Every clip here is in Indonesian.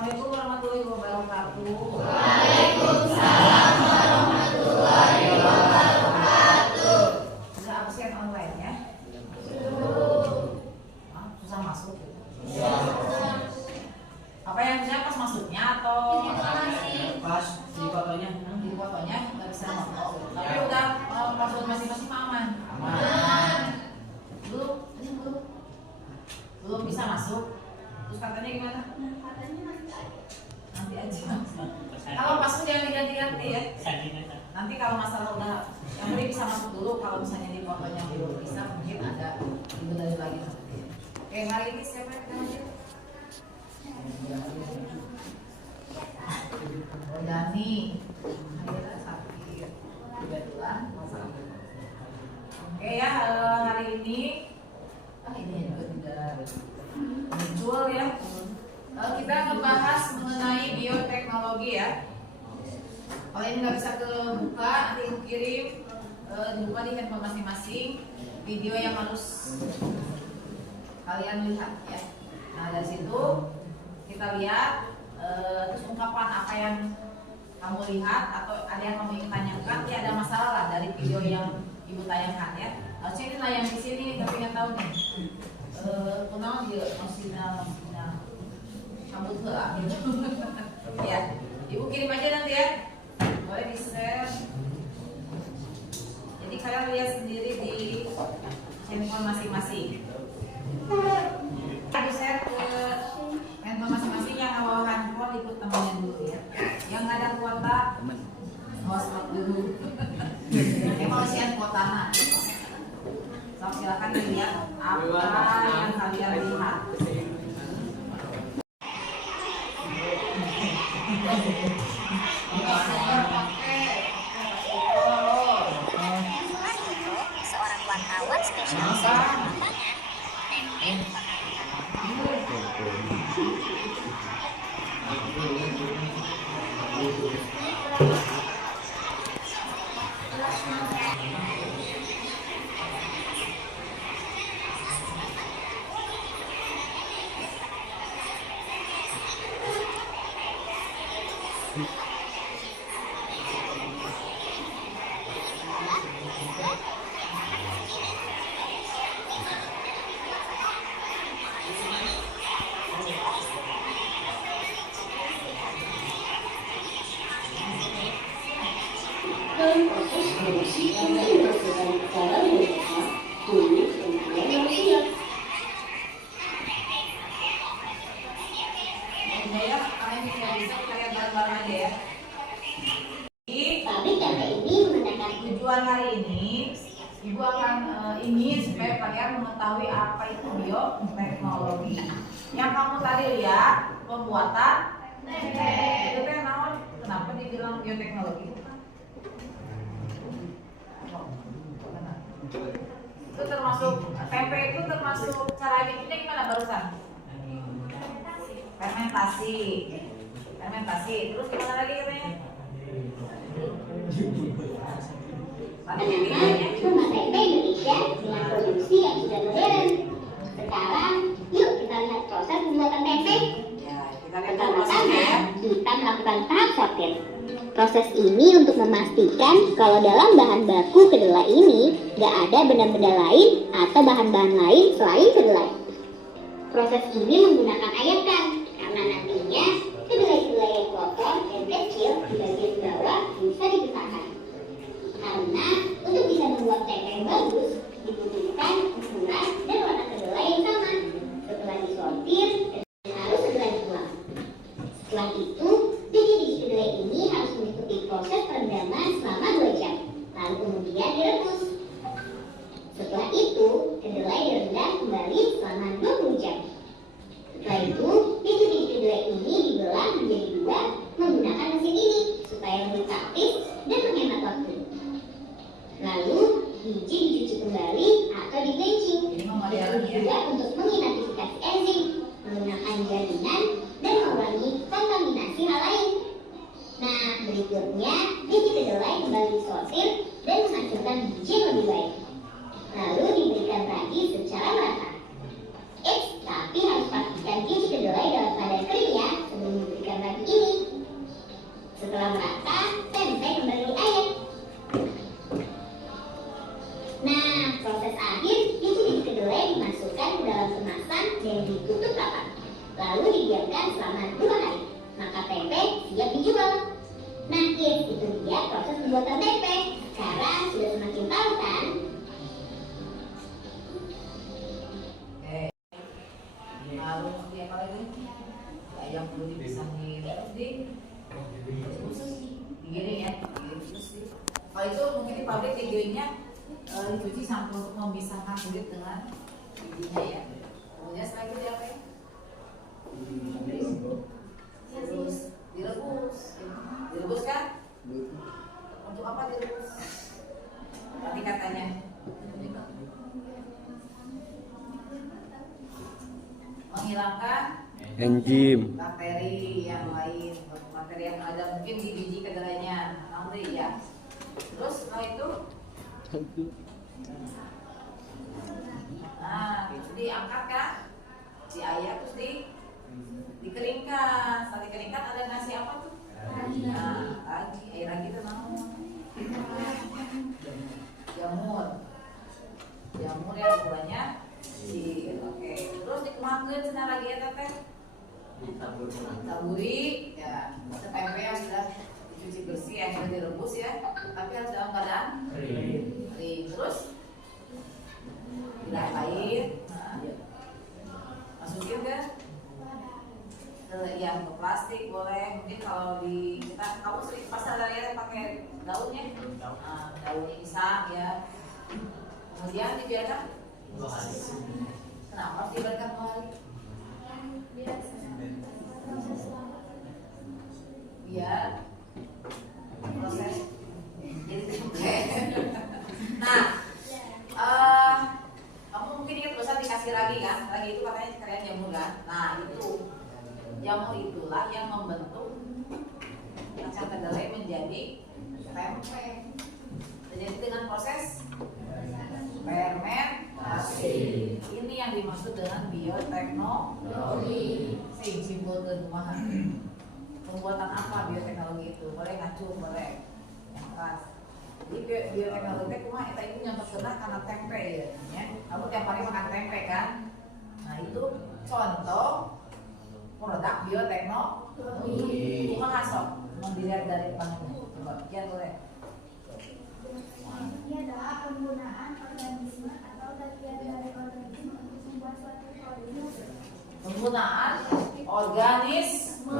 Assalamualaikum warahmatullahi wabarakatuh. Waalaikumsalam warahmatullahi wabarakatuh. Sudah absen online ya? Susah masuk. Apa yang bisa pas masuknya atau Pas di fotonya. di fotonya nggak bisa masuk? Tapi udah password masing-masing aman. Belum bisa masuk. Terus katanya gimana? Nanti aja. Kalau password jangan diganti-ganti ya. Nanti kalau masalah udah yang penting bisa masuk dulu. Kalau misalnya di fotonya belum bisa, mungkin ada dibenerin lagi nanti. Oke, hari ini siapa yang kita lanjut? Oh, Dani. Hari sakit. Kebetulan masalah. Oke ya, hari ini ini juga tidak muncul ya. Kita ngebahas mengenai bioteknologi ya. Kalau ini nggak bisa kebuka, nanti ibu kirim dibuka di handphone masing-masing video yang harus kalian lihat ya. Nah dari situ kita lihat terus ungkapan apa yang kamu lihat atau ada yang kamu ingin tanyakan. Ya ada masalah lah dari video yang ibu tayangkan ya. Harusnya ini layang di sini tapi nggak tahu nih. Kenal dia maksudnya kamu tuh lah gitu. Ya, ibu kirim aja nanti ya. Boleh di share. Jadi kalian lihat sendiri di handphone masing-masing. Di share ke handphone masing-masing. Yang bawa handphone ikut temannya dulu ya. Yang nggak ada kuota, hotspot dulu. Emosian kuotana. So, silakan dilihat apa yang kalian lihat. Seorang wartawan spesialis proses produksi yang dihasilkan dalam Indonesia dulu kemudian manusia. Ya, kalian bisa kalian bareng-bareng aja ya. Pabrik data ini menggunakan Tujuan hari ini, ibu akan ingin supaya kalian mengetahui apa itu bioteknologi. Yang kamu tadi lihat pembuatan tempe. Itu teh naon? Kenapa dibilang bioteknologi? Itu termasuk tempe itu termasuk cara bikinnya gimana barusan? Fermentasi. Fermentasi. Terus gimana lagi katanya? Kenapa rumah tempe Indonesia dengan produksi yang sudah modern? Sekarang, yuk kita lihat proses pembuatan tempe. Ya, kita lihat Pertama-tama, ya. kita melakukan tahap sortir. Proses ini untuk memastikan kalau dalam bahan baku kedelai ini nggak ada benda-benda lain atau bahan-bahan lain selain kedelai. Proses ini menggunakan ayatkan karena nantinya kedelai-kedelai yang kotor dan kecil di bagian bawah bisa dipisahkan. Karena untuk bisa membuat tempe yang bagus dibutuhkan ukuran dan warna kedelai yang sama. Setelah disortir, harus segera dibuang. Setelah itu, biji-biji kedelai ini harus mengikuti proses perendaman selama 2 jam, lalu kemudian direbus. Setelah itu, kedelai direndam kembali selama 20 jam. Setelah itu, biji-biji kedelai ini dibelah menjadi 2 menggunakan mesin ini supaya lebih praktis dan menghemat waktu. Lalu, biji dicuci kembali atau di-blanching. Juga untuk mengidentifikasi enzim, menggunakan jalinan, dan memerangi kontaminasi hal lain. Nah, berikutnya, biji kedelai kembali disortir dan menghasilkan biji yang lebih baik. Lalu diberikan ragi secara merata. Tapi harus pastikan biji kedelai dalam keadaan kering ya sebelum lalu didiamkan selama 2 hari. Maka tempe siap dijual. Nah kids, itu dia proses pembuatan tempe. Sekarang sudah semakin tahu kan? Harus di apa lagi? Ayam perlu dipisahkan terus khusus digiling ya, digiling khusus sih. Kalau itu mungkin di pabrik digilingnya dicuci sampai untuk memisahkan kulit dengan bijinya ya. Kemudian setelah itu diapa ya? Direbus, direbus kan? Untuk apa direbus? Tadi katanya menghilangkan enzim. bakteri yang lain, bakteri yang ada mungkin di biji kedelainya, nanti ya. Terus setelah itu, nah itu diangkat kan, diayak terus dikeringkan. Setelah dikeringkan ada nasi apa tuh? Nah, ragi, ragi itu namanya jamur, jamur yang ukurannya oke. Terus dikumakeun cenah lagi ya teteh. Taburi ya, tempe yang sudah dicuci bersih yang sudah direbus ya, tapi harus dalam keadaan kering. Terus bilah air, masukin ke yang ke plastik boleh. Mungkin kalau di kita, kamu sering pasar ya pakai daunnya, daunnya pisang ya. Kemudian dibiarkan. Kenapa harus dibiarkan 2 hari? Biar proses jadi tempe. Nah, kamu mungkin ingat bosan dikasih ragi kan? Ragi itu katanya kalian jamur kan? Nah itu jamur itulah yang membentuk kacang kedelai menjadi tempe. Jadi dengan proses fermentasi. Ini yang dimaksud dengan bioteknologi. Simpel ke rumah. Pembuatan apa bioteknologi itu? Boleh ngacung, boleh yang keras. Jadi bioteknologi itu cuma kita itu yang terkena karena tempe ya. Kamu tiap hari makan tempe kan? Nah itu contoh produk bioteknologi. Bukan asok, mau dilihat dari depannya. Coba, ya boleh. Ini adalah penggunaan organisme atau bagian dari organisme untuk membuat suatu produk. Penggunaan organisme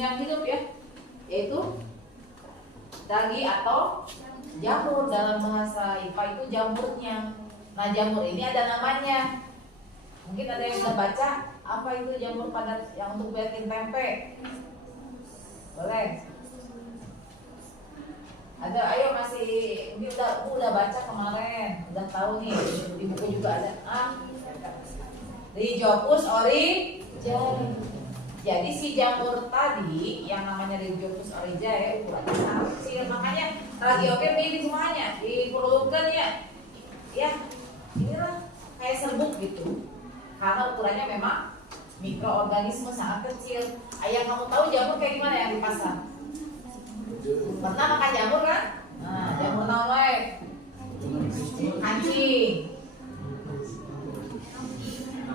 yang hidup ya, yaitu daging atau jamur. Dalam bahasa IPA itu jamurnya. Nah jamur ini ada namanya. Mungkin ada yang sudah baca apa itu jamur padat yang untuk bikin tempe. Boleh. Ada, ayo masih ini udah baca kemarin, udah tahu nih di buku juga ada. Rhizopus oryzae. Jadi si jamur tadi yang namanya Rhizopus oryzae ukurannya sangat kecil, makanya lagi oke di semuanya diperlukan ya. Ya, inilah kayak serbuk gitu. Karena ukurannya memang mikroorganisme sangat kecil. Ayah kamu tahu jamur kayak gimana yang di pasar? Pernah makan jamur kan? Nah, jamur naon wae? Kancing.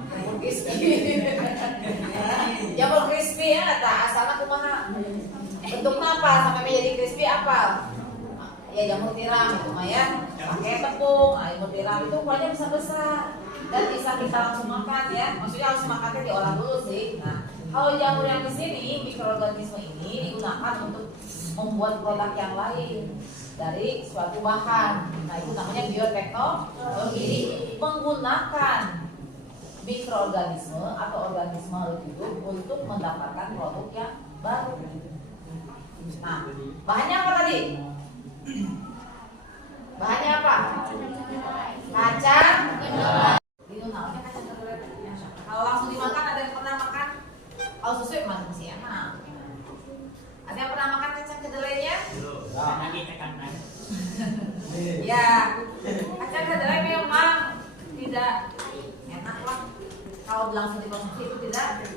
Jamur crispy. Jamur crispy ya, tak asalnya kumaha? Bentuknya apa sampai menjadi crispy apa? Ya jamur tiram itu mah ya. Pakai tepung, jamur tiram itu ukurannya besar-besar dan bisa kita langsung makan ya. Maksudnya harus makannya diolah dulu sih. Nah, kalau jamur yang di sini mikroorganisme ini digunakan untuk membuat produk yang lain dari suatu bahan. Nah itu namanya bioteknologi, menggunakan mikroorganisme atau organisme hidup untuk mendapatkan produk yang baru. Nah bahannya apa tadi? Bahannya apa? Kacang kedelai. Itu namanya kacang kedelai. Kalau langsung dimakan, ada yang pernah makan? Kalau susu masih enak. Ada yang pernah makan kacang kedelainya? Ya, kacang kedelai memang tidak enak lah. Kalau langsung dikonsumsi itu tidak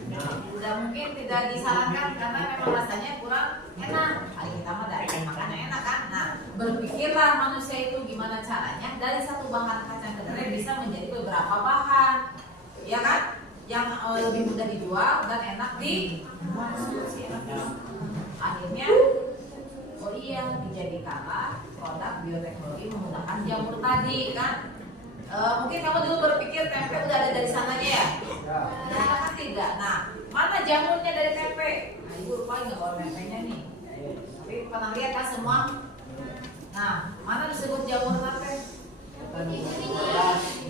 mungkin tidak disarankan karena memang rasanya kurang enak. Hari kita mah dari makannya enak kan. Nah, berpikirlah manusia itu gimana caranya dari satu bahan kacang kedelai bisa menjadi beberapa bahan, ya kan? yang lebih mudah dijual dan enak dikonsumsi. Akhirnya, oh iya, dijadikanlah produk bioteknologi menggunakan jamur tadi kan. Mungkin kamu dulu berpikir tempe udah ada dari sananya ya? Ternyata kan tidak. Nah, mana jamurnya dari tempe? Nah, ibu lupa nggak kalau tempenya nih? Tapi pernah lihat kan semua? Nah, mana disebut jamur tempe?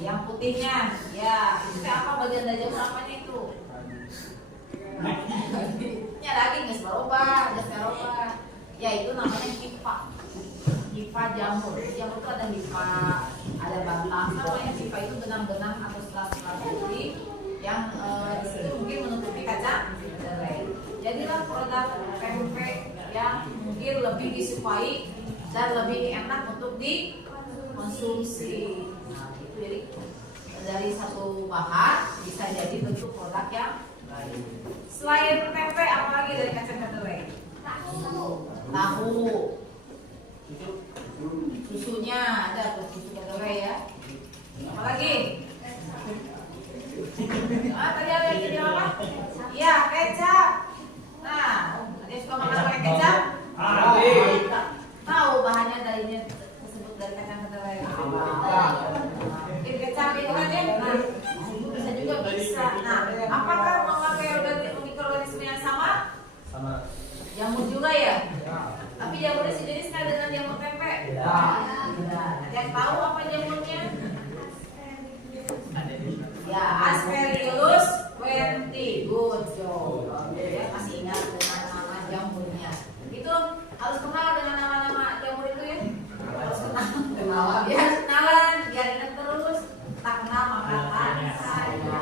Yang putihnya, ya itu apa bagian dari jamur apanya itu? Ya daging nggak seroba, ya itu namanya hifa. Hifa jamur. Jamur itu ada hifa, ada batang. Namanya hifa itu benang-benang atau selat-selat putih yang di situ mungkin menutupi kacang kedelai. Jadilah produk tempe yang mungkin lebih disukai dan lebih enak untuk dikonsumsi. Nah, itu jadi dari satu bahan bisa jadi bentuk produk yang lain. Selain tempe, apalagi dari kacang kedelai? Tahu. Susunya ada tuh, susu kedelai ya. Apalagi? Tadi ada yang jadi apa? Iya, kecap. Nah, ada yang suka makan pakai kecap? Tahu bahannya darinya tersebut dari kacang kedelai. Kecap itu kan ya? Nah, bisa juga bisa. Nah, apakah memakai mikroorganisme yang sama? Sama. Jamur juga ya? Tapi jamurnya sejenis kan dengan jamur tempe? Ada yang tahu apa jamurnya? Ya, Aspergillus wenti. Good job. Ya, masih ingat dengan nama jamurnya. Itu harus kenal dengan nama-nama jamur itu ya? Harus kenal. Ya, harus kenalan biar ingat terus. Tak kenal maka tak sayang.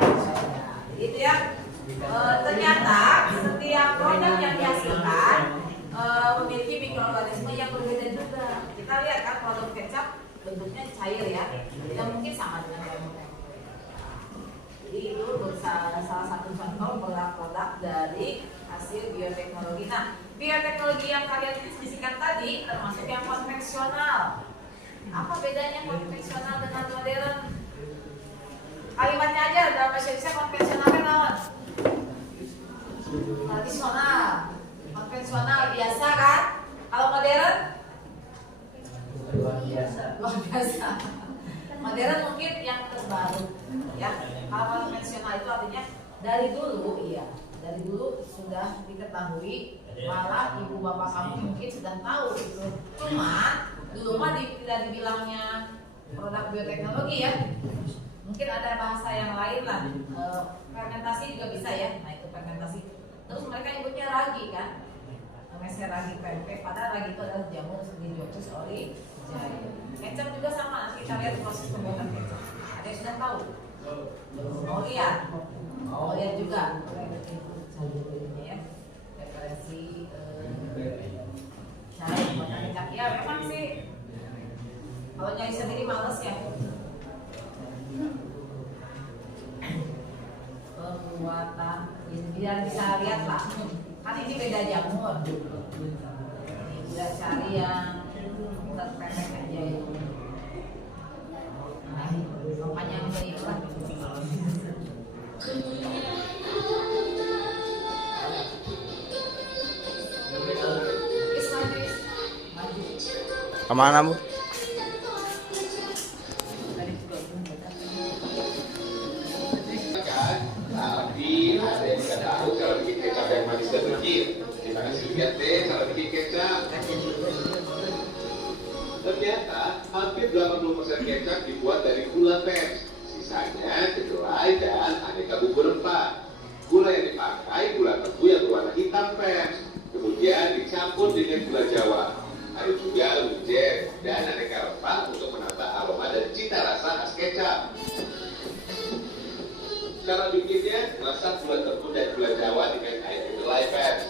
Gitu ya. Ternyata setiap produk yang dihasilkan memiliki mikroorganisme yang berbeda juga. Kita lihat kan produk kecap bentuknya cair ya, tidak mungkin sama dengan jamur tempe. Jadi itu salah satu contoh produk-produk dari hasil bioteknologi. Nah, bioteknologi yang kalian diskusikan tadi termasuk yang konvensional. Apa bedanya konvensional dengan modern? Kalimatnya aja dalam bahasa Indonesia konvensional kan naon? Tradisional, konvensional biasa kan? Kalau modern? Luar biasa. Modern mungkin yang terbaru, ya. Kalau konvensional itu artinya dari dulu sudah diketahui, malah ibu bapak kamu mungkin sudah tahu itu. Cuma dulu mah tidak dibilangnya produk bioteknologi ya. Mungkin ada bahasa yang lain lah. Fermentasi juga bisa ya. Nah itu fermentasi. Terus mereka nyebutnya ragi kan, namanya ragi tempe. Padahal ragi itu adalah jamur Staphylococcus aureus. Kecap juga sama. Nanti kita lihat proses pembuatan kecap. Ada yang sudah tahu? Mau lihat? Mau lihat juga? Ya, referensi cara pembuatan kecap. Ya memang sih. Kalau nyari sendiri males ya. Pembuatan biar bisa lihat lah kan ini beda jamur tidak cari yang terpepek aja itu makanya menjadi itulah maju Kemana, Bu? Tapi ada yang tidak tahu cara bikin kecap yang manis dan legit. Gimana sih lihat deh cara bikin kecap. Ternyata hampir 80% kecap dibuat dari gula pers. Sisanya kedelai dan aneka bumbu rempah. Gula yang dipakai gula tebu yang berwarna hitam pers. Kemudian dicampur dengan gula Jawa. Ada juga wijen dan aneka rempah untuk menambah aroma dan cita rasa khas kecap. Cara bikinnya, masak gula tebu dan gula Jawa dengan air kedelai pers.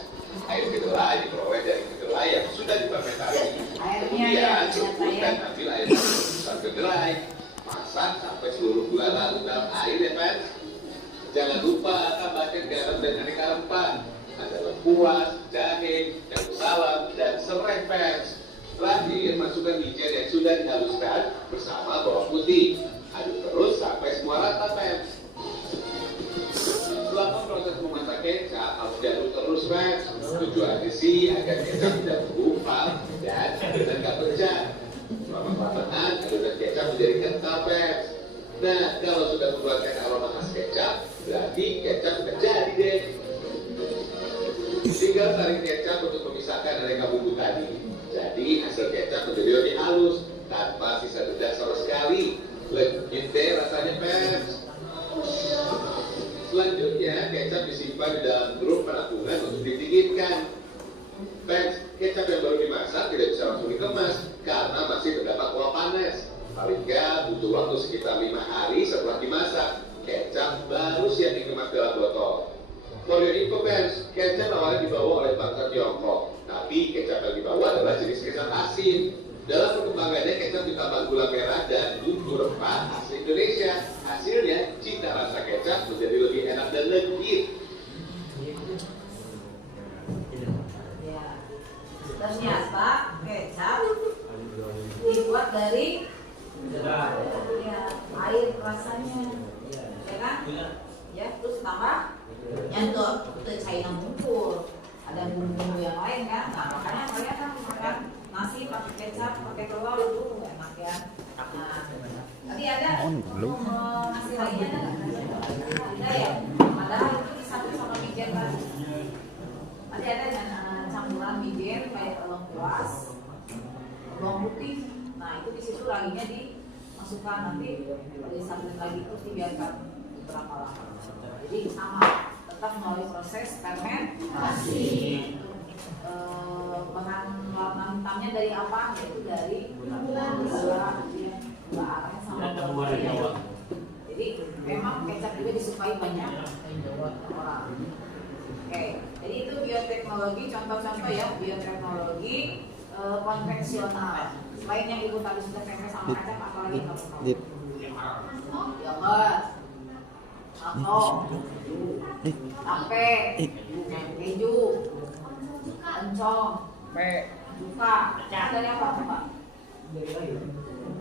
Air kedelai diperoleh dari kedelai yang sudah difermentasi. Kemudian rebus dan ambil air besar kedelai. Masak sampai seluruh gula larut dalam air ya pers. Jangan lupa tambahkan garam dan aneka rempah. Ada lengkuas, jahe, daun salam, dan serai pers. Terakhir, masukkan wijen yang sudah dihaluskan bersama bawang putih. Aduk terus sampai semua rata pers. harus diaduk terus, Max. Tujuannya sih agar kecap tidak menggumpal dan adonan nggak pecah. Selama kelamaan, adonan kecap menjadi kental, Max. Nah, kalau sudah mengeluarkan aroma khas kecap, berarti kecap sudah jadi deh. Tinggal tarik kecap untuk memisahkan aneka bumbu tadi. Jadi hasil kecap menjadi lebih halus tanpa sisa dedak sama sekali. Legit deh rasanya, Max. Selanjutnya, kecap disimpan di dalam drum penampungan untuk didinginkan. Max, kecap yang baru dimasak tidak bisa langsung dikemas karena masih terdapat uap panas. Paling nggak butuh waktu sekitar 5 hari setelah dimasak. Kecap baru siap dikemas dalam botol. For your info, fans, kecap awalnya dibawa oleh bangsa Tiongkok, tapi kecap yang dibawa adalah jenis kecap asin. Dalam perkembangannya, kecap ditambah gula merah dan bumbu rempah asli Indonesia. Hasilnya, cita rasa kecap menjadi lebih enak dan legit. Ya. Ternyata kecap dibuat dari ya, air rasanya, ya kan? Ya, terus tambah nyantuk ke China muncul. Ada bumbu yang lain kan? Nah, makanya kalian kan makan nasi pakai kecap, pakai telur itu enak ya. Nah, tadi ada nasi lainnya ada ya? Padahal itu disatu sama mijen tadi. Tadi ada campuran mijen kayak lengkuas, bawang putih. Nah, itu di situ raginya dimasukkan, nanti disatuin lagi terus dibiarkan beberapa lama. Jadi sama, tetap melalui proses fermentasi. Bahan warna hitamnya dari apa? Yaitu dari gula aren sama gula Jawa. Jadi memang kecap juga disukai banyak orang. Oke, jadi itu bioteknologi, contoh-contoh ya bioteknologi konvensional. Selain yang ibu tadi sudah tempe sama kacang, apa lagi yang kamu tahu? Yogurt, atau tape, keju, encong, cuka. Dari apa Pak?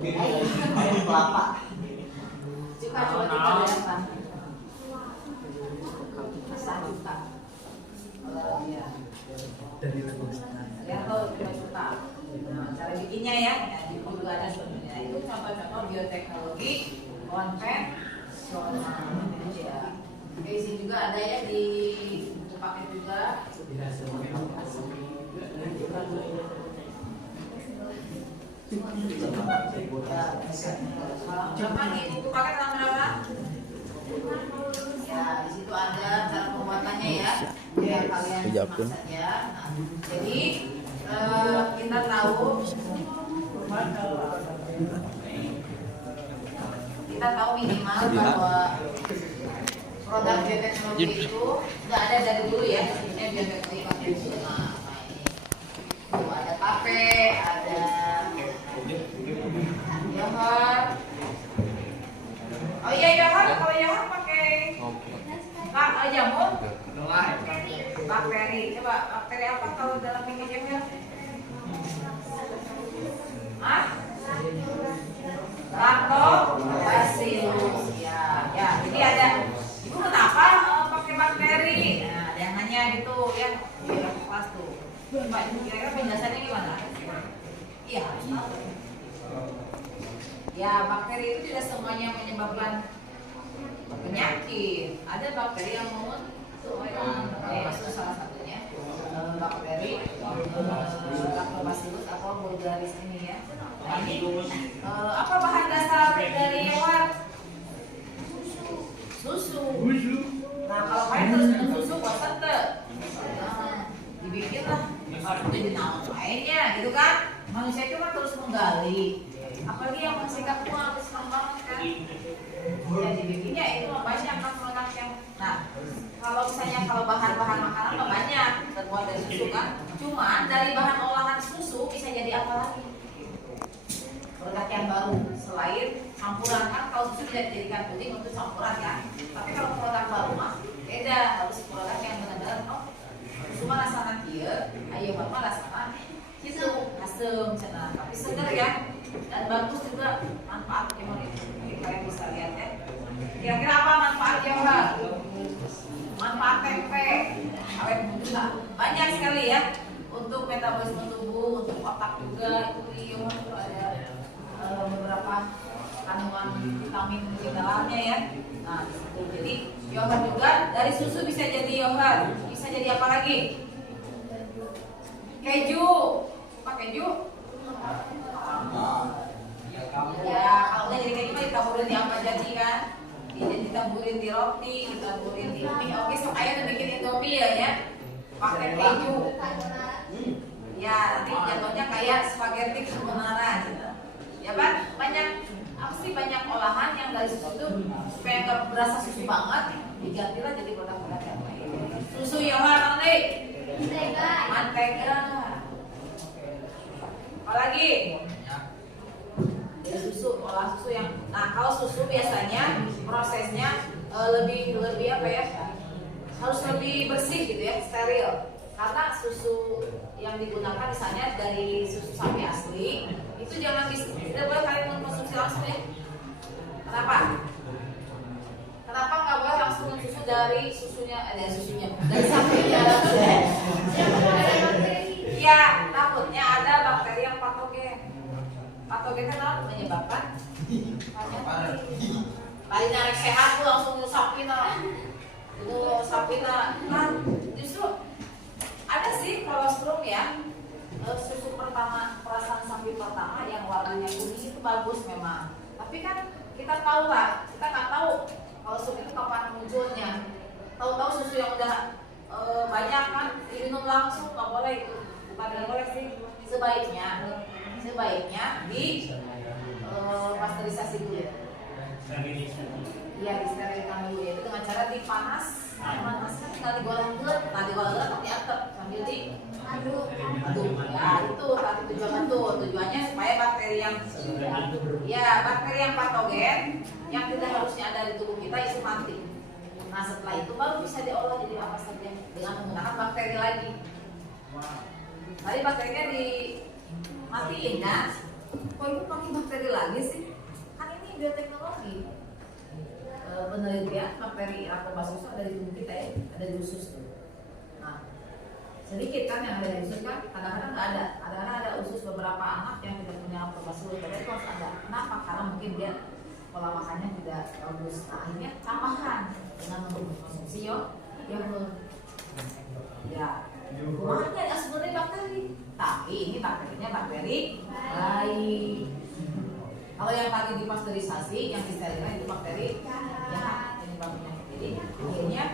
Dari kelapa. Cuka coba kita dari apa? Rasa cuka. Ya. Ya, tahu cuka. Nah, cara bikinnya ya, di buku ada sebenarnya. Itu contoh-contoh bioteknologi konvensional. Ya. Di sini juga ada ya di buku paket juga. Coba di buku paket nomor berapa? Ya, di situ ada cara pembuatannya ya. Biar kalian simak saja. Nah, jadi kita tahu minimal bahwa produk bioteknologi itu sudah ada dari dulu ya. Ini bioteknologi konvensional. Ada tape, ada yogurt. Oh iya yogurt, kalau yogurt pakai jamur. Bakteri, coba bakteri apa kalau dalam mini jamur? Lactobacillus. Ya, jadi ada. Ibu kenapa pakai bakteri? Nah, ada yang nanya gitu ya, di kelas tuh. Coba kira-kira penjelasannya gimana? Iya, harus tahu. Ya, bakteri itu tidak semuanya menyebabkan penyakit. Ada bakteri yang masuk salah satunya bakteri Lactobacillus atau vulgaris ini ya. Nah, ini apa bahan dasar dari hewan? Susu. Nah, kalau kalian terus minum susu bosan tuh. Dibikin lah jadi naon lainnya gitu kan. Manusia itu kan terus menggali. Apalagi yang masih kaku habis banget kan. Ya dibikinnya itu banyak kan produk yang. Nah, kalau misalnya kalau bahan-bahan makanan mah banyak terbuat dari susu kan. Cuma dari bahan olahan susu bisa jadi apa lagi? Produk yang baru selain campuran kan, kalau susu tidak dijadikan puding untuk campuran kan. Tapi kalau produk baru mah beda, harus produk yang benar-benar cuma rasanya dia, ayo mama rasanya gitu, asam cina, tapi segar ya dan bagus juga manfaat jamur itu. Jadi kalian bisa lihat ya. Kira-kira apa manfaat jamur? Manfaat tempe, awet muda. Banyak sekali ya untuk metabolisme tubuh, untuk otak juga. Itu di yogurt itu ada beberapa kandungan vitamin di dalamnya ya. Nah, disitu. Jadi yogurt juga dari susu bisa jadi yogurt, bisa jadi apa lagi? Keju, suka keju? Ya, kalau nggak jadi keju mah ditaburin di apa jadi kan? Jadi ditaburin di roti, ditaburin di mie. Oke, so ayah udah bikin Indomie ya, pakai keju. Ya, nanti jatuhnya kayak spaghetti carbonara gitu. Ya kan? Banyak apa sih, banyak olahan yang dari susu itu supaya nggak berasa susu banget, digantilah jadi produk-produk yang lain. Susu yogurt nanti. Mantega. Apalagi? Dari susu, olah susu yang. Nah, kalau susu biasanya prosesnya lebih apa ya? Harus lebih bersih gitu ya, steril. Karena susu yang digunakan misalnya dari susu sapi asli itu tidak boleh kalian mengkonsumsi langsung ya. Kenapa? Kenapa nggak boleh langsung susu dari dari sapinya? Iya, takutnya ada bakteri yang patogen. Patogen kan apa menyebabkan penyakit. Tadi nyari sehat tuh langsung nyusapin itu sapina. Nah, justru ada sih kolostrum ya. Susu pertama, perasaan sapi pertama yang warnanya kuning itu bagus memang. Tapi kan kita tahu lah, kita nggak tahu kalau susu itu kapan munculnya. Tahu-tahu susu yang udah banyak kan diminum langsung nggak boleh itu. Bukan nggak boleh sih, sebaiknya di pasteurisasi dulu. Iya, disterilkan dulu ya. Itu dengan cara dipanas, tinggal digoreng dulu. Nah, digoreng dulu nanti diaduk sambil diaduk. Ya, itu satu tujuan itu. Tujuannya supaya bakteri yang patogen yang tidak harusnya ada di tubuh kita itu mati. Nah, setelah itu baru bisa diolah jadi apa saja dengan menggunakan bakteri lagi. Tadi bakterinya dimatiin kan? Kok ibu pakai bakteri lagi sih? Kan ini bioteknologi. Penelitian bakteri Lactobacillus ada di tubuh kita ya, ada di usus tuh. Nah, sedikit kan yang ada di usus kan, kadang-kadang nggak ada. Kadang-kadang ada usus beberapa anak yang tidak punya Lactobacillus, tapi itu harus ada. Kenapa? Karena mungkin dia pola makannya tidak bagus. Nah, akhirnya tambahkan dengan mengkonsumsi yogurt. Ya, rumahnya ada sebenarnya bakteri, tapi ini bakterinya bakteri baik. Kalau yang tadi dipasteurisasi, yang disterilkan itu bakteri ya, ini bakterinya. Jadi akhirnya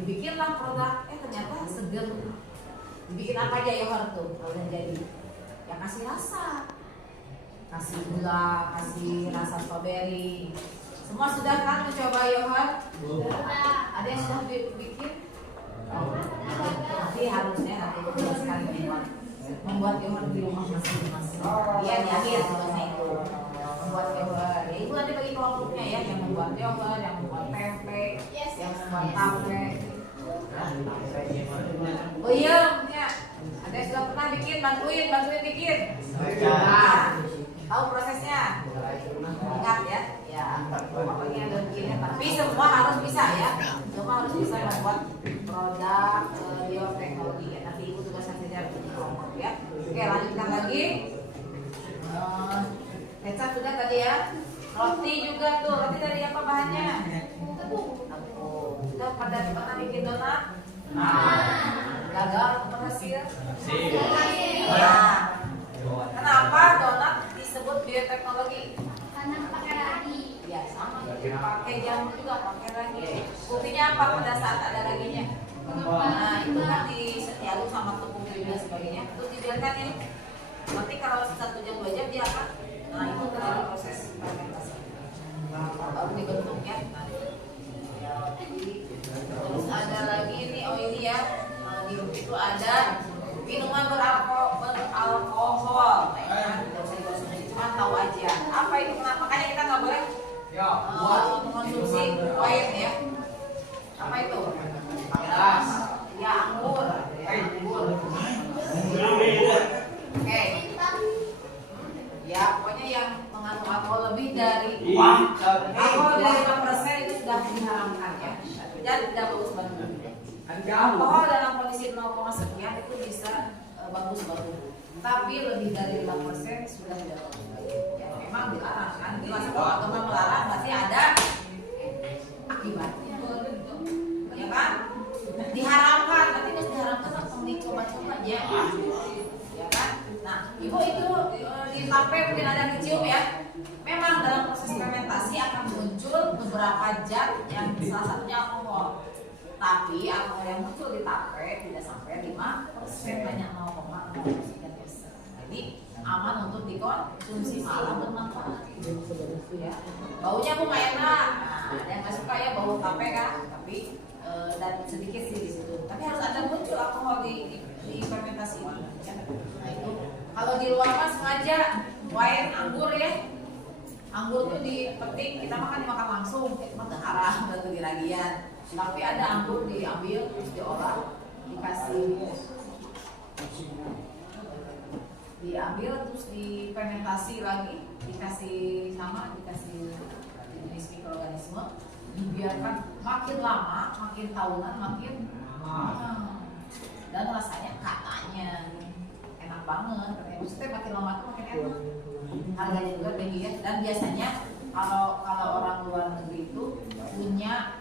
dibikinlah produk, ternyata seger. Dibikin apa aja yogurt tuh kalau yang jadi? Ya kasih rasa, kasih gula, kasih rasa strawberry. Semua sudah kan mencoba yogurt? Ada yang sudah bikin? Nanti harusnya sekali membuat yogurt di rumah masing-masing. Iya, di akhir tugasnya itu membuat yogurt. Ya, ibu nanti bagi kelompoknya ya, yang membuat yogurt, yang membuat tempe, yang membuat tape. Oh iya, punya. Ada yang sudah pernah bikin, bantuin bikin. Nah, tahu prosesnya? Ingat ya? Ya, pokoknya ada bikinnya. Tapi semua harus bisa ya. Semua harus bisa membuat produk bioteknologi ya. Nanti ibu tugasnya saja di kelompok ya. Oke, lanjutkan lagi. Kecap sudah tadi ya. Roti juga tuh. Roti dari apa bahannya? Tepung. Sudah pernah bikin donat? Gagal atau berhasil? Nah, kenapa donat disebut bioteknologi? Karena pakai ragi. Ya sama, pakai jamur juga, pakai ragi. Buktinya apa pada saat ada raginya? Nah, itu kan diaduk sama tepung terigu dan sebagainya. Terus dibiarkan ini. Nanti kalau 1 jam 2 jam dia akan. Nah, itu terjadi proses fermentasi. Baru dibentuk ya. Terus ada lagi nih, oh ini ya. Di buku itu ada minuman beralkohol. Nah, tidak usah dikonsumsi, cuma tahu aja. Apa itu? Kenapa? Makanya kita nggak boleh mengonsumsi wine ya. Apa itu? Gelas. Ya, anggur. Oke. Ya, pokoknya yang mengandung alkohol lebih dari alkohol dari 5% itu sudah diharamkan ya. Dan tidak bagus bagi Alkohol dalam kondisi 0, sekian itu bisa bagus. Tapi lebih dari 5% sudah tidak bagus. Ya memang dilarang kan. Jelas kalau agama melarang pasti ada akibatnya. Ya kan? Diharamkan, nanti harus diharamkan langsung dicoba-coba aja. Ya kan? Nah, ibu itu di tape mungkin ada kecium ya. Memang dalam proses fermentasi akan muncul beberapa zat yang salah satunya alkohol. Tapi alkohol yang muncul di tape tidak sampai 5%, hanya 0,03%. Jadi aman untuk dikonsumsi, malah bermanfaat. Ya. Baunya bu nggak enak. Nah, ada yang nggak suka ya bau tape kan? Tapi dan sedikit sih di situ. Tapi harus ada muncul alkohol di fermentasi ini. Ya. Nah itu kalau di luar mas sengaja wine anggur ya. Anggur tuh dipetik, kita dimakan langsung, itu mah haram batu diragian. Tapi ada anggur diambil, terus diolah, diambil terus difermentasi lagi, dikasih jenis mikroorganisme, dibiarkan makin lama, makin tahunan, makin dan rasanya katanya enak banget. Maksudnya makin lama tuh makin enak. Harganya juga tinggi ya. Dan biasanya kalau orang luar negeri itu punya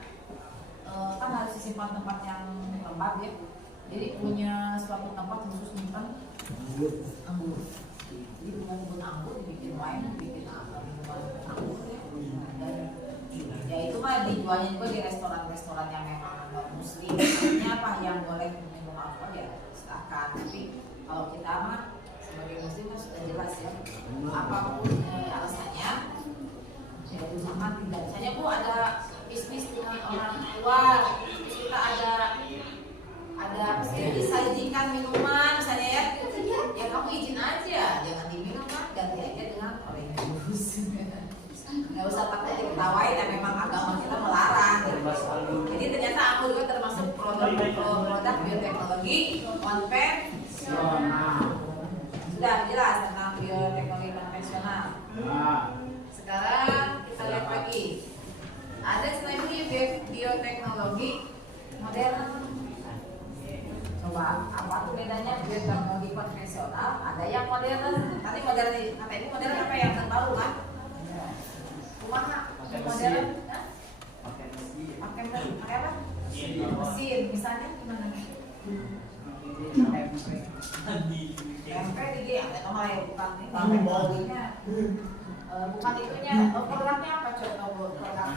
kan harus disimpan tempat yang lembab ya. Jadi punya suatu tempat khusus nyimpan anggur. Jadi bukan anggur, dibikin wine, dibikin minuman anggur ya. Dan ya itu mah dijualnya juga di restoran-restoran yang memang non muslim. Maksudnya apa yang boleh minum alkohol ya silakan. Tapi kalau kita mah sebagai muslim kan sudah jelas ya. Apapun alasannya, ya usaha tidak. Misalnya bu ada bisnis dengan orang luar, kita ada apa sih disajikan minuman misalnya ya kamu izin aja, jangan diminum kan, ganti aja dengan orange juice. Nggak usah pakai diketawain, ya memang agama kita melarang. Jadi ternyata aku juga termasuk produk bioteknologi konvensional. Sudah jelas tentang bioteknologi konvensional. Sekarang kita lihat lagi. Ada selain bioteknologi modern. Coba apa tuh bedanya bioteknologi konvensional? Ada yang modern. Tadi modern kata ini modern apa yang terbaru kan? Kumaha modern? Pakai apa? Mesin. Misalnya gimana? Tempe di ada nomor ya bukan teknologinya. Bukan itunya. Produknya apa coba produk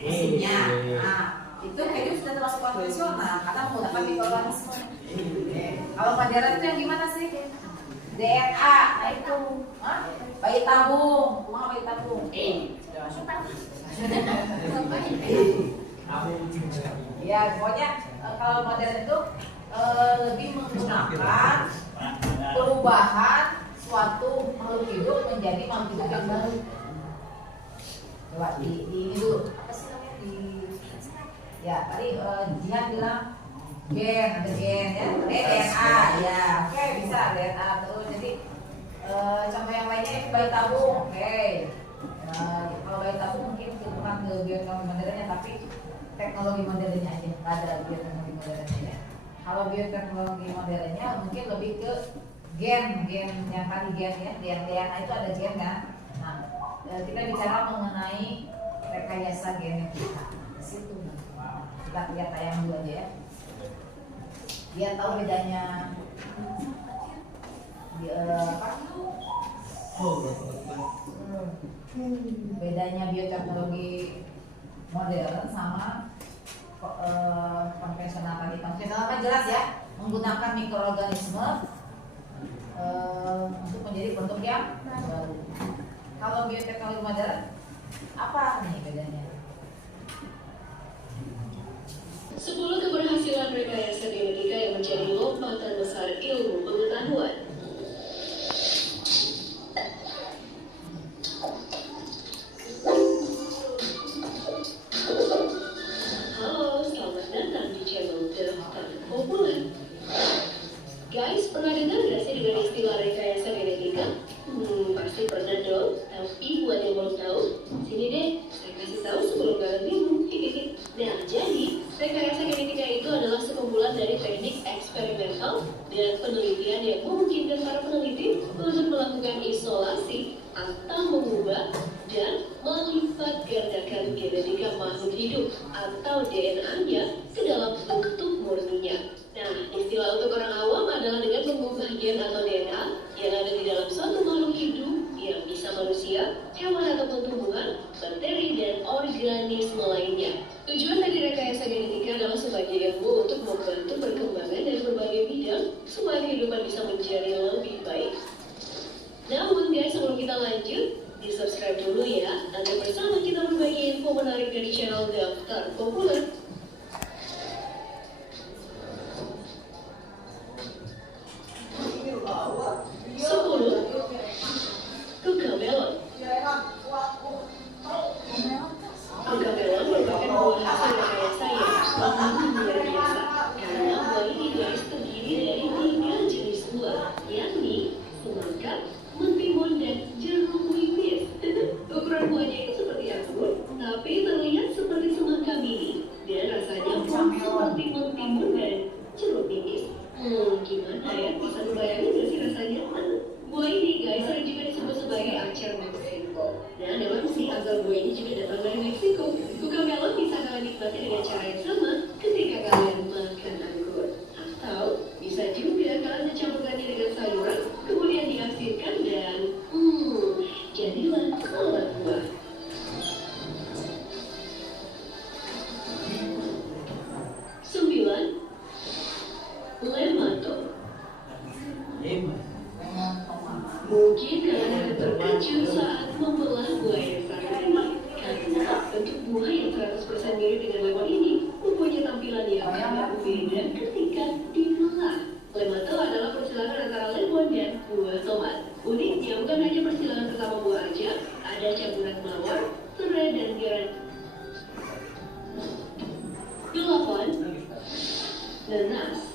mesinnya. Nah, itu kayaknya sudah termasuk konvensional karena menggunakan mikroorganisme. Kalau modern itu yang gimana sih? DNA, nah itu, bayi tabung, rumah bayi tabung. Sudah masuk kan? Ya, pokoknya kalau modern itu lebih menggunakan perubahan suatu makhluk hidup menjadi makhluk hidup yang baru. Coba di ini dulu. Apa sih namanya ya tadi Jihan bilang gen, ada gen ya, DNA ya, oke bisa DNA terus. Jadi contoh yang lainnya itu bayi tabung, oke. Kalau bayi tabung mungkin bukan ke bioteknologi modernnya tapi teknologi modernnya aja, nggak ada bioteknologi modernnya ya. Kalau bioteknologi modernnya mungkin lebih ke gen yang tadi gen ya, DNA itu ada gen kan. Nah, kita bicara mengenai rekayasa genetik di situ. Kita lihat tayang dulu aja ya. Dia tahu bedanya bedanya bioteknologi modern sama konvensional tadi. Konvensional kan jelas ya, menggunakan mikroorganisme untuk menjadi produk yang baru. Kalau bioteknologi modern apa nih bedanya? 10 keberhasilan rekayasa genetika yang menjadi lompatan besar ilmu pengetahuan. Halo, selamat datang di channel Daftar Populer. Guys, pernah dengar gak sih dengan istilah rekayasa genetika? Pasti pernah dong. Tapi buat yang belum tahu, sini deh, saya kasih tahu dan penelitian yang memungkinkan para peneliti untuk melakukan isolasi atau mengubah dan melipat gandakan genetika makhluk hidup atau DNA-nya ke dalam bentuk murninya. Nah, istilah untuk orang awam adalah dengan mengubah gen atau DNA yang ada di dalam suatu makhluk hidup yang bisa manusia, hewan ataupun tumbuhan, bakteri, dan organisme lainnya. Tujuan dari rekayasa genetika adalah sebagai ilmu untuk membantu perkembangan dari berbagai bidang supaya kehidupan bisa menjadi lebih baik. Namun guys, sebelum kita lanjut, di-subscribe dulu ya, agar bersama kita berbagi info menarik dari channel Daftar Populer. Cocomelon. Cocomelon merupakan buah hasil rekayasa yang sangat luar biasa karena buah ini guys terdiri dari 3 jenis buah, yakni semangka, mentimun, dan jeruk nipis. Ukuran buahnya itu seperti anggur, tapi terlihat seperti semangka mini dan rasanya pun seperti mentimun dan jeruk nipis. Gimana ya? Bisa dibayangin gak sih rasanya? Buah ini guys sering juga disebut sebagai acar Meksiko. Dan memang sih asal buah ini juga datang dari Meksiko. Cocomelon bisa kalian nikmati dengan cara yang sama ketika kalian makan anggur. Atau bisa juga kalian mencampurkannya dengan sayuran, kemudian diasinkan dan jadilah salad buah. Lemato. Mungkin kalian akan terkejut saat membelah buah yang satu ini, karena bentuk buah yang 100% mirip dengan lemon ini mempunyai tampilan yang agak berbeda ketika dibelah. Lemato adalah persilangan antara lemon dan buah tomat. Uniknya bukan hanya persilangan pertama buah aja, ada campuran mawar, serai, dan tiran. 8. Nanas.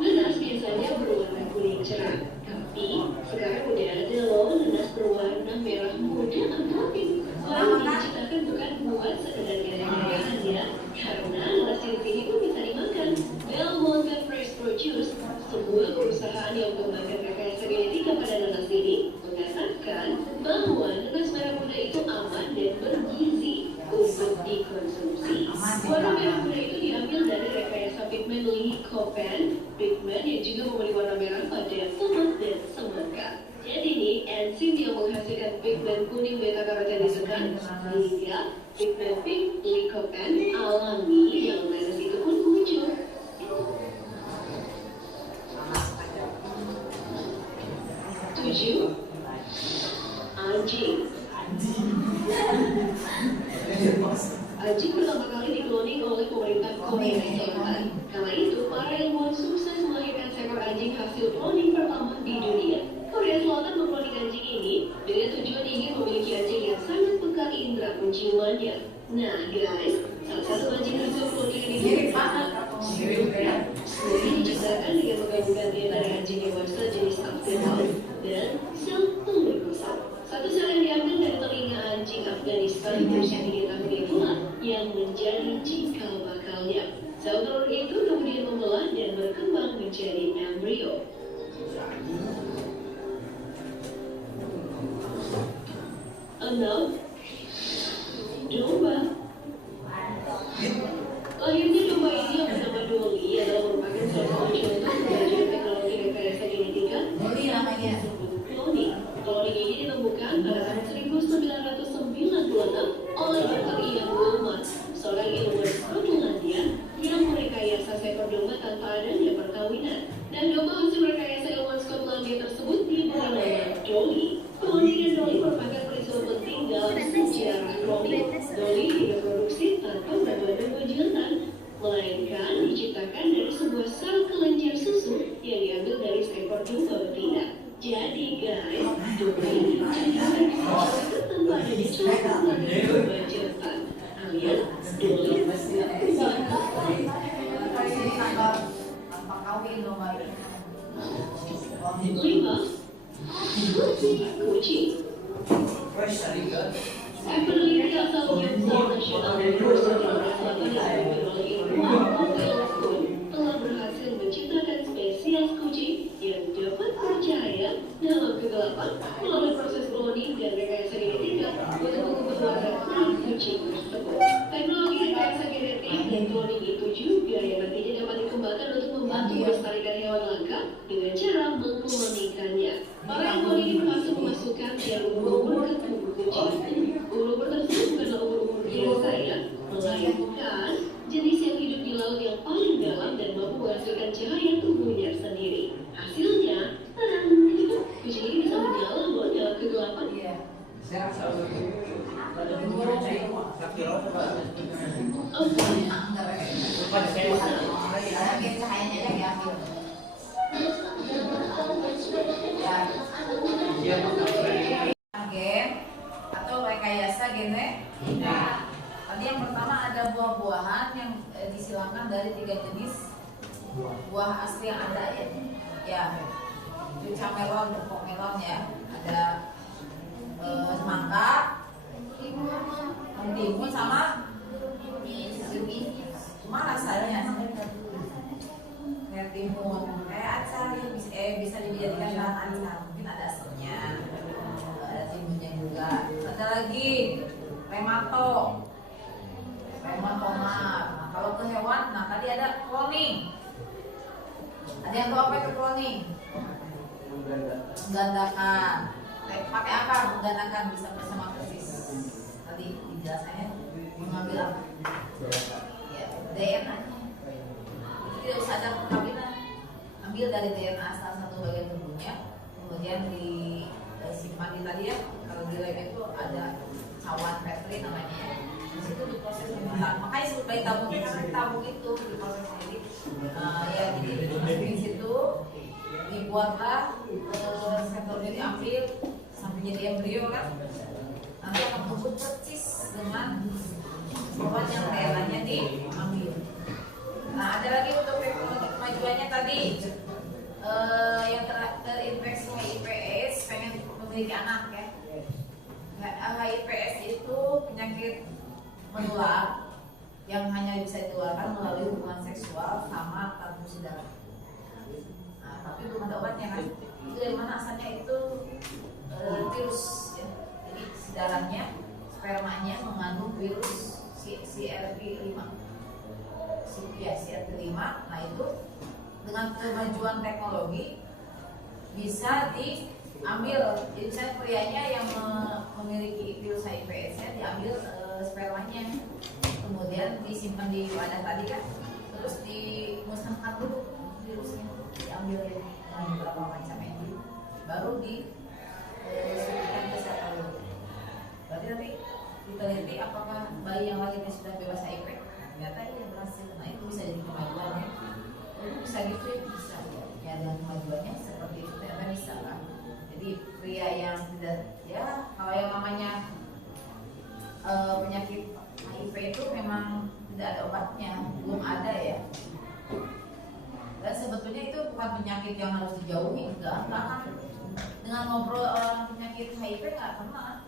Nanas biasanya berwarna kuning cerah, tapi sekarang udah ada loh nanas berwarna merah muda atau pink. Orang diciptakan bukan buat sekedar gaya-gayaan ya, karena nanas jenis ini pun bisa dimakan. Belmonte Fresh Produce, sebuah perusahaan yang mengembangkan rekayasa genetika pada nanas ini, mengatakan bahwa nanas merah muda itu aman dan bergizi untuk dikonsumsi. Warna merah muda itu diambil dari rekayasa pigmen lycopene, pigmen yang juga memberi warna merah pada tomat dan semangka. Jadi nih, enzim yang menghasilkan pigmen kuning beta karoten ditekan, sehingga pigmen pink lycopene alami yang nanas itu pun muncul. 7. Anjing. Anjing pertama kali dikloning oleh pemerintah Korea Selatan. Kala itu, para ilmuwan sukses melahirkan seekor anjing hasil kloning pertama di dunia. Korea Selatan mengkloning anjing ini dengan tujuan ingin memiliki anjing yang sangat peka indera penciumannya. Nah guys, salah satu anjing hasil kloning ini diciptakan dengan menggabungkan DNA dari anjing dewasa jenis Afghanistan dan sel telur kosong. Satu sel yang diambil dari telinga anjing Afghanistan berusia 3 tahun itulah yang menjadi cikal bakalnya. Sel telur itu kemudian membelah dan berkembang menjadi embrio. 6. Domba. Lahirnya domba ini yang bernama Dolly adalah merupakan salah satu contoh kemajuan teknologi rekayasa genetika cloning. Cloning ini ditemukan pada tahun 1996 oleh Dr. Ian Woolman, seorang ilmuwan Skotlandia yang merekayasa seekor domba tanpa adanya perkawinan. Dan domba hasil rekayasa ilmuwan Skotlandia tersebut diberi nama Dolly. Cloning Dolly merupakan peristiwa penting dalam sejarah cloning. Dolly diproduksi tanpa bantuan jantan, melainkan diciptakan dari sebuah sel kelenjar susu yang diambil dari seekor domba betina. Jadi guys, domba ini diciptakan tanpa adanya campuran dari domba jantan, alias Dolly. 5. Kucing. Peneliti asal Yogyakarta Nasional University Selatan yang dipimpin oleh ilmuwan Hotel Pun telah berhasil melestarikan hewan langka dengan cara mengkolonikannya. Para hewan ini berhasil memasukkan jarum ubur-ubur ke tubuh kucing. Ubur-ubur tersebut bukanlah ubur-ubur biasa ya, melainkan jenis yang hidup di laut yang paling dalam dan mampu menghasilkan cahaya tubuhnya sendiri. Hasilnya, terang. Kucing ini bisa menyala loh dalam kegelapan. Iya. Gen atau rekayasa genetik. Tadi yang pertama ada buah-buahan yang disilangkan dari 3 jenis buah asli yang ada ya. Ya, cuca melon, pokok melon ya. Ada semangka, timun sama cuma rasanya kayak timun, kayak acar ya, bisa dijadikan bahan acar, mungkin ada asalnya, ada timunnya juga. Ada lagi rematomar. Nah, kalau ke hewan, nah tadi ada cloning. Ada yang tahu apa itu cloning? Menggandakan. Pakai apa menggandakan bisa bersama persis? Tadi dijelasannya mengambil apa? Ya, DNA. Itu tidak usah ada perkawinan. Ambil dari DNA salah satu bagian tubuhnya, kemudian disimpan di tadi ya. Kalau di lab itu ada cawan petri namanya ya. Di situ diproses mental. Makanya disebut bayi tabung karena tabung itu diproses sendiri. Ya jadi di situ dibuatlah sensornya diambil sampai jadi embrio kan, nanti akan tumbuh persis dengan hewan yang DNA-nya diambil. Nah ada lagi untuk teknologi kemajuannya tadi yang terinfeksi HIV/AIDS pengen memiliki anak ya. HIV/AIDS itu penyakit menular yang hanya bisa ditularkan melalui hubungan seksual sama transfusi darah. Nah, tapi belum ada obatnya kan. Itu dari mana asalnya? Itu virus ya. Jadi si darahnya, spermanya mengandung virus CRP5. CRP5. Nah itu dengan kemajuan teknologi bisa diambil. Jadi misalnya prianya yang memiliki virus HIV/AIDS-nya diambil spermanya, kemudian disimpan di wadah tadi kan, terus dimusnahkan dulu virusnya, diambil dengan beberapa macam enzim, baru disuntikan ke sel telur. Berarti nanti diteliti apakah bayi yang lahirnya sudah bebas HIV, ternyata iya berhasil. Nah itu bisa jadi kemajuannya. Itu bisa gitu ya, bisa ya dengan kemajuannya seperti itu ternyata bisa kan. Jadi pria yang tidak ya, kalau yang namanya penyakit HIV itu memang tidak ada obatnya, belum ada ya. Dan sebetulnya itu bukan penyakit yang harus dijauhi, enggak kan. Dengan ngobrol orang penyakit HIV nggak kena,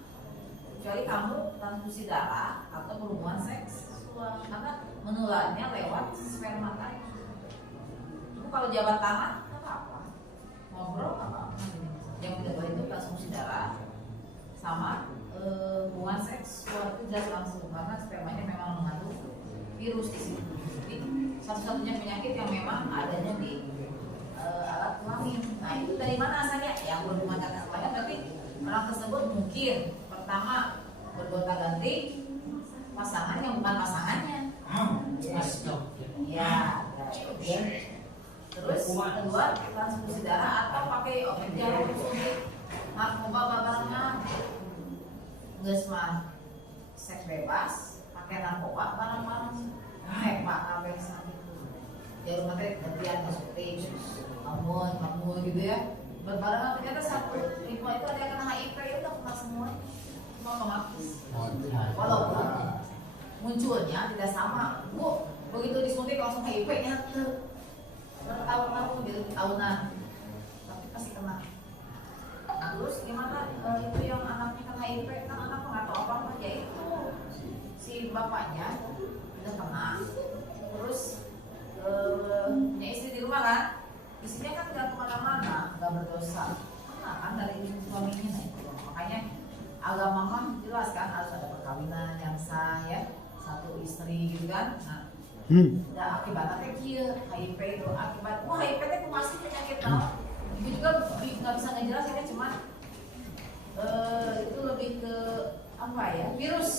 kecuali kamu transfusi darah atau berhubungan seksual, karena menularnya lewat sperma tadi. Kalau jabat tangan nggak apa-apa, ngobrol nggak apa-apa. Yang tidak boleh itu transfusi darah sama hubungan seksual itu jelas langsung, karena spermanya memang mengandung virus di situ. Jadi satu-satunya penyakit yang memang adanya di alat kelamin. Nah itu dari mana asalnya? Yang berhubungan dengan kelamin berarti orang tersebut mungkin pertama bergonta-ganti pasangan yang bukan pasangannya. Ya. Terus kedua transfusi darah atau pakai obat jarum suntik, narkoba barengan, nggak semua seks bebas, pakai narkoba bareng-bareng, hebat kabeh sakit. Jarum materi gantian suntik, kamu gitu ya. Berbarengan ternyata satu lingkungan itu ada yang kena HIV ya udah kena semua, cuma otomatis. Walaupun munculnya tidak sama, bu begitu disuntik langsung HIV-nya bertahun-tahun gitu, tahunan, tapi pasti kena. Nah, terus gimana itu yang anaknya kena HIV, kan anak nggak tahu apa-apa, ya itu si bapaknya udah kena, terus punya istri di rumah kan, istrinya kan nggak kemana-mana, nggak berdosa, kena kan dari suaminya. Nah, itu makanya agama mah jelas kan harus ada perkawinan yang sah ya, satu istri gitu kan. Nah, Nah, akibatnya kieu HIV itu akibat HIV itu masih penyakit naon. Itu juga nggak bisa ngejelasin, cuma itu lebih ke apa ya, virus.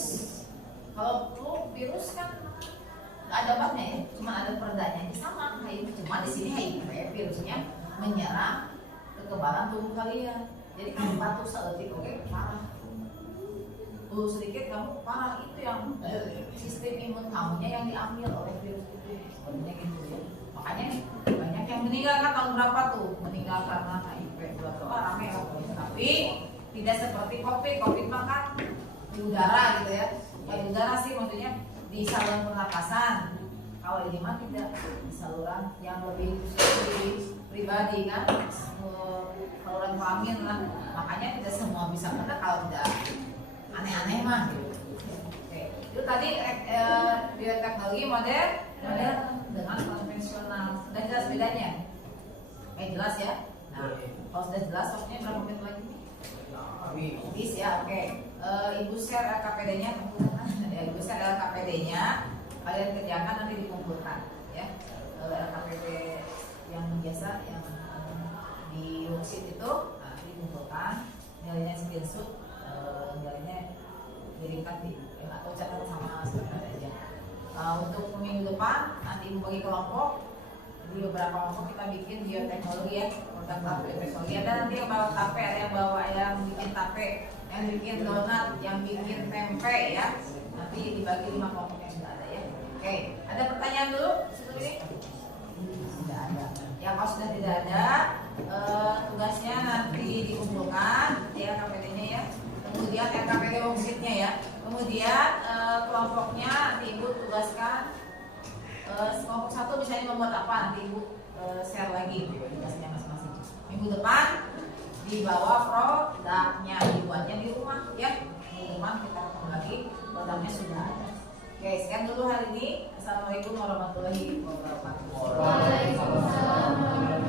Kalau flu virus kan nggak ada obatnya ya, cuma ada peredanya aja sama. HIV cuma di sini HIV virusnya menyerang kekebalan tubuh kalian. Jadi kamu batuk seetik oke parah. Tuh sedikit kamu parah, itu yang sistem imun kamunya yang diambil oleh virus itu. Sebenarnya gitu ya. Makanya banyak yang meninggal kan tahun berapa tuh? Meninggal karena HIV. Rame ya. Tapi tidak seperti COVID. COVID mah kan di udara gitu ya. Di udara sih maksudnya di saluran pernapasan. Kalau ini mah tidak, di saluran yang lebih pribadi kan, saluran kelamin lah. Makanya tidak semua bisa kena kalau tidak aneh-aneh mah gitu. Oke. Itu tadi bioteknologi modern dengan konvensional. Sudah jelas bedanya? Jelas ya. Nah, kalau sudah jelas waktunya berapa menit lagi? Habis ya, oke. Ibu share LKPD-nya, Ibu share LKPD-nya, kalian kerjakan nanti dikumpulkan ya. LKPD yang biasa yang di worksheet itu dikumpulkan, nilainya screenshot, nilainya kirimkan di atau catat sama sekretariat aja. Untuk minggu depan nanti membagi kelompok, di beberapa kelompok kita bikin bioteknologi ya, produk bioteknologi. Ada nanti yang bawa tape, ada yang bawa yang bikin tape, yang bikin donat, yang bikin tempe ya. Nanti dibagi 5 kelompok yang sudah ada ya. Oke, ada pertanyaan dulu sebelum ini? Tidak ada. Ya kalau sudah tidak ada, tugasnya nanti dikumpulkan ya LKPD-nya ya. Kemudian LKPD worksheet-nya ya. Kemudian kelompoknya nanti ibu tugaskan kelompok 1 misalnya membuat apa, nanti ibu share lagi tugasnya masing-masing. Minggu depan dibawa produknya, dibuatnya di rumah ya. Minggu depan kita ketemu lagi, produknya sudah ada. Oke, sekian dulu hari ini. Assalamualaikum warahmatullahi wabarakatuh. Waalaikumsalam.